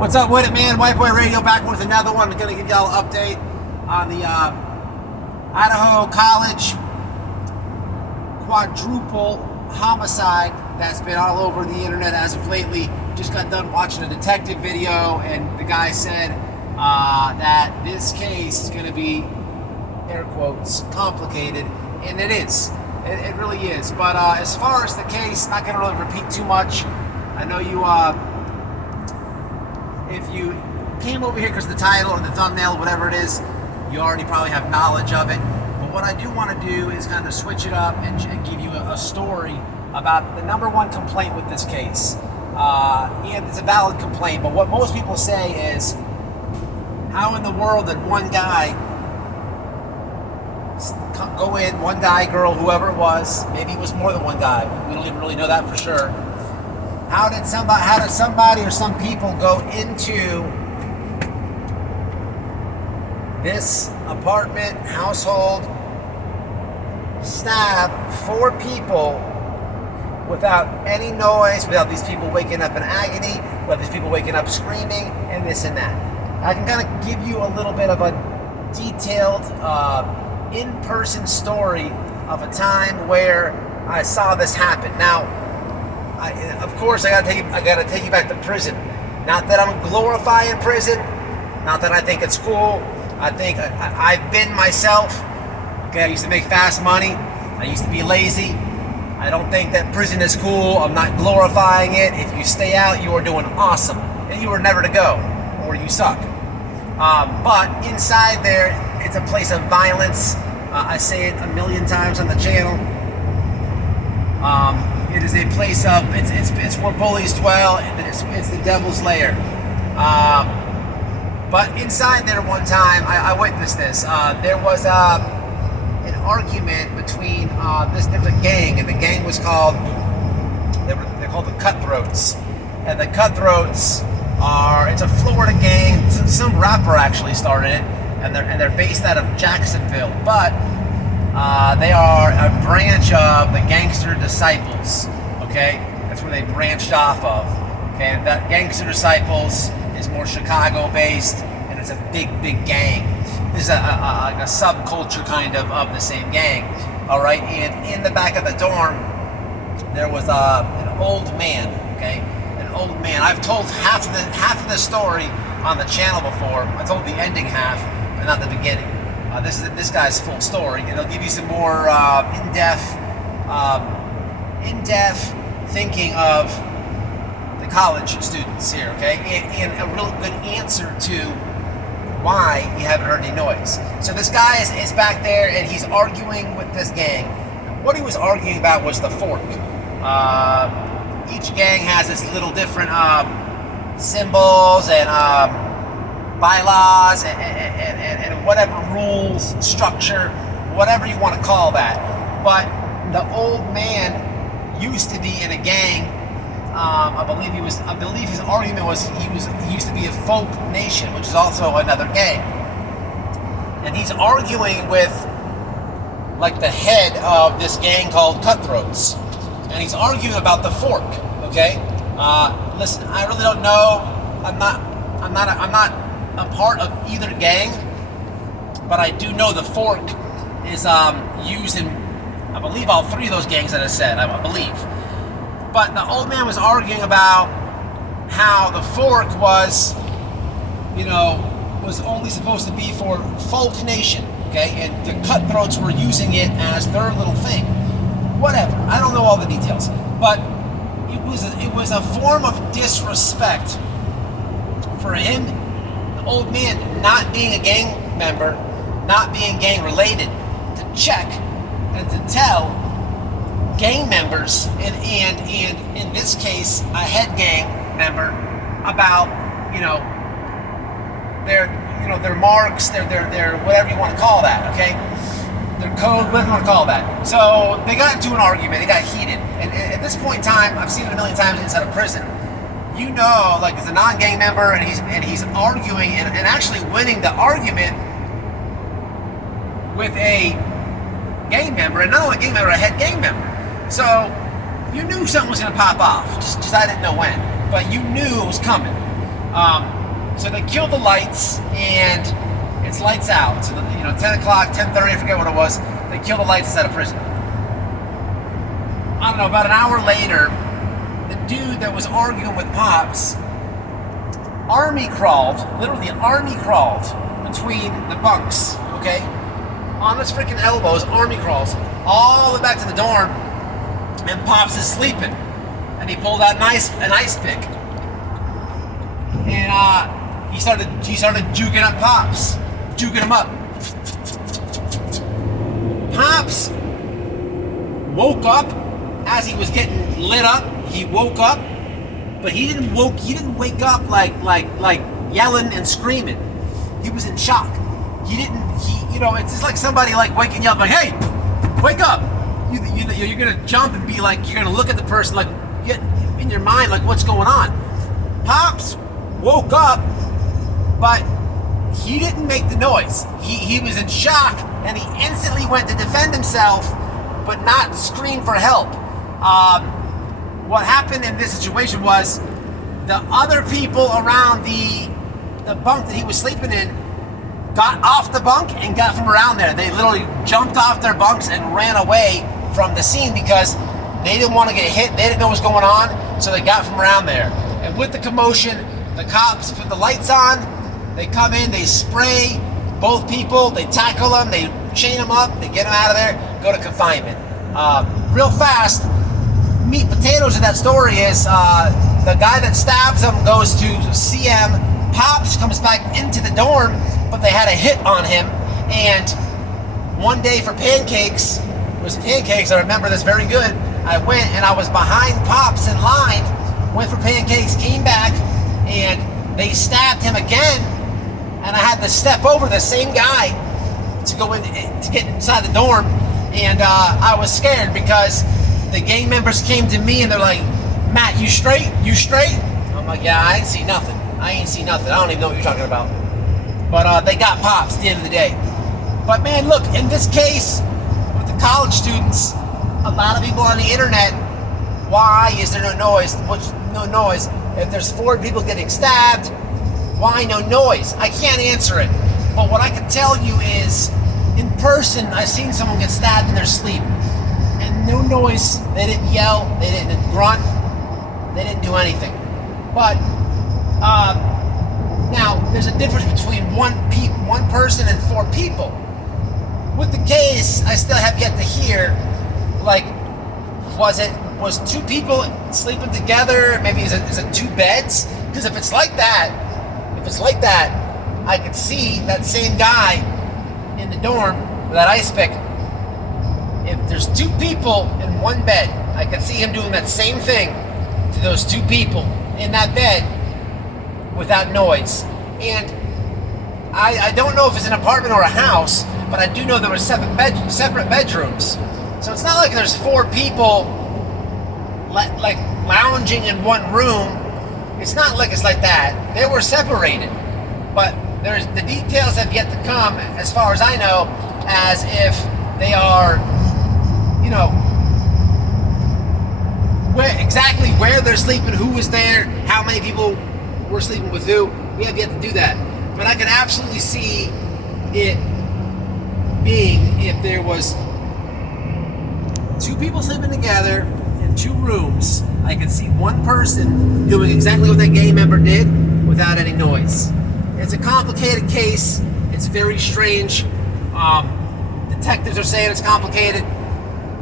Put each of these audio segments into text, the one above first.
What's up with it, man? White Boy Radio back with another one. I'm going to give y'all an update on the Idaho College Quadruple Homicide that's been all over the internet as of lately. Just got done watching a detective video, and the guy said that this case is going to be, air quotes, complicated, and it is. It really is. But as far as the case, not going to really repeat too much. I know you... if you came over here because the title or the thumbnail, whatever it is, you already probably have knowledge of it. But what I do want to do is kind of switch it up and give you a story about the number one complaint with this case. And it's a valid complaint, but what most people say is, how in the world did one guy go in, one guy, girl, whoever it was, maybe it was more than one guy, we don't even really know that for sure. How did somebody or some people go into this apartment, household, stab 4 people without any noise, without these people waking up in agony, without these people waking up screaming, and this and that? I can kind of give you a little bit of a detailed, in-person story of a time where I saw this happen. Now, of course, I gotta take you back to prison. Not that I'm glorifying prison, not that I think it's cool. I think I've been myself. Okay, I used to make fast money. I used to be lazy. I don't think that prison is cool. I'm not glorifying it. If you stay out, you are doing awesome, and you are never to go, or you suck. But inside there, it's a place of violence. I say it a million times on the channel. It is a place of, it's where bullies dwell, and it's the devil's lair. But inside there one time, I witnessed this. There was an argument between, there's a gang, and the gang was called, they're called the Cutthroats. And the Cutthroats it's a Florida gang. Some rapper actually started it, and they're based out of Jacksonville. But they are a branch of the Gangster Disciples, okay? That's where they branched off of, okay? And that Gangster Disciples is more Chicago-based, and it's a big gang. This is a subculture kind of the same gang, all right? And in the back of the dorm, there was an old man, okay? An old man. I've told half of the story on the channel before. I told the ending half, but not the beginning. This guy's full story, and it'll give you some more in-depth thinking of the college students here, okay? And a real good answer to why you haven't heard any noise. So this guy is back there, and he's arguing with this gang. What he was arguing about was the fork. Each gang has its little different symbols and bylaws and whatever rules, structure, whatever you want to call that. But the old man used to be in a gang. I believe his argument was he used to be a folk nation, which is also another gang. And he's arguing with like the head of this gang called Cutthroats, and he's arguing about the fork. Okay, listen, I really don't know. I'm not a part of either gang, but I do know the fork is used in, I believe, all 3 of those gangs that I said, I believe. But the old man was arguing about how the fork was, was only supposed to be for folk nation, okay? And the Cutthroats were using it as their little thing. Whatever, I don't know all the details, but it was a form of disrespect for him, the old man, not being a gang member, not being gang related, to check and to tell gang members, and in this case a head gang member, about their marks, their whatever you want to call that, okay, their code, whatever you want to call that. So they got into an argument, they got heated, and at this point in time, I've seen it a million times inside of prison. Like, it's a non-gang member, and he's arguing and actually winning the argument with a gang member, and not only a gang member, a head gang member. So you knew something was going to pop off. Just I didn't know when, but you knew it was coming. So they kill the lights, and it's lights out. So 10 o'clock, 10:30, I forget what it was. They kill the lights inside of prison. I don't know. About an hour later, the dude that was arguing with Pops literally army crawled between the bunks. Okay, on his freaking elbows, army crawls all the way back to the dorm, and Pops is sleeping, and he pulled out an ice pick, and he started juking up Pops, juking him up. Pops woke up as he was getting lit up. He woke up, but he didn't wake up like yelling and screaming. He was in shock. It's just like somebody like waking you up, like, hey, wake up. You're gonna jump and be like, you're gonna look at the person like, in your mind, like, what's going on? Pops woke up, but he didn't make the noise. He was in shock, and he instantly went to defend himself, but not scream for help. What happened in this situation was the other people around the bunk that he was sleeping in got off the bunk and got from around there. They literally jumped off their bunks and ran away from the scene because they didn't want to get hit. They didn't know what was going on, so they got from around there. And with the commotion, the cops put the lights on. They come in, they spray both people, they tackle them, they chain them up, they get them out of there, go to confinement. Real fast, meat and potatoes of that story is the guy that stabs him goes to CM. Pops comes back into the dorm, but they had a hit on him. And one day for pancakes, I remember this very good. I went and I was behind Pops in line, went for pancakes, came back, and they stabbed him again. And I had to step over the same guy to go in to get inside the dorm. And I was scared because the gang members came to me and they're like, Matt, you straight? You straight? I'm like, yeah, I ain't see nothing. I don't even know what you're talking about. But they got Pops at the end of the day. But man, look, in this case, with the college students, a lot of people on the internet, why is there no noise? No noise. If there's 4 people getting stabbed, why no noise? I can't answer it. But what I can tell you is, in person, I've seen someone get stabbed in their sleep. And no noise. They didn't yell. They didn't grunt. They didn't do anything. But now there's a difference between one person and 4 people. With the case, I still have yet to hear, like, was 2 people sleeping together? Maybe is it 2 beds? Because if it's like that, I could see that same guy in the dorm with that ice pick. If there's 2 people in one bed, I could see him doing that same thing to those 2 people in that bed without noise. And I don't know if it's an apartment or a house, but I do know there were separate bedrooms. So it's not like there's 4 people like lounging in one room. It's not like it's like that. They were separated, but the details have yet to come, as far as I know, as if they are, exactly where they're sleeping, who was there, how many people were sleeping with who. We have yet to do that, but I can absolutely see it being if there was 2 people sleeping together in 2 rooms. I could see one person doing exactly what that gang member did without any noise. It's a complicated case. It's very strange. Detectives are saying it's complicated.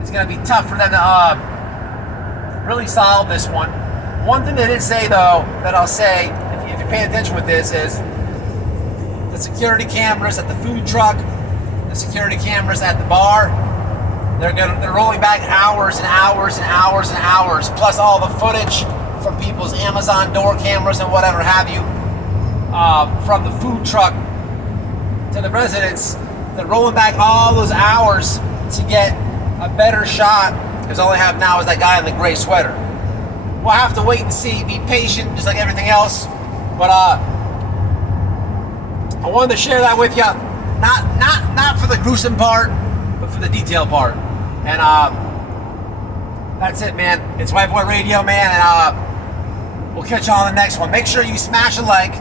It's going to be tough for them to really solve this one. One thing they did say, though, that I'll say, if you're paying attention with this, is the security cameras at the food truck, the security cameras at the bar, they're rolling back hours and hours and hours and hours, plus all the footage from people's Amazon door cameras and whatever have you, from the food truck to the residence. They're rolling back all those hours to get a better shot, because all they have now is that guy in the gray sweater. We'll have to wait and see, be patient, just like everything else. But I wanted to share that with you, not for the gruesome part, but for the detail part. And that's it, man. It's White Boy Radio, man, and We'll catch you on the next one. Make sure you smash a like.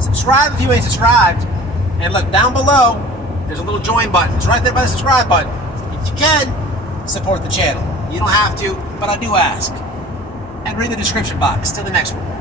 Subscribe if you ain't subscribed. And look, down below, there's a little join button. It's right there by the subscribe button. If you can, support the channel. You don't have to, but I do ask. And read the description box. Till the next one.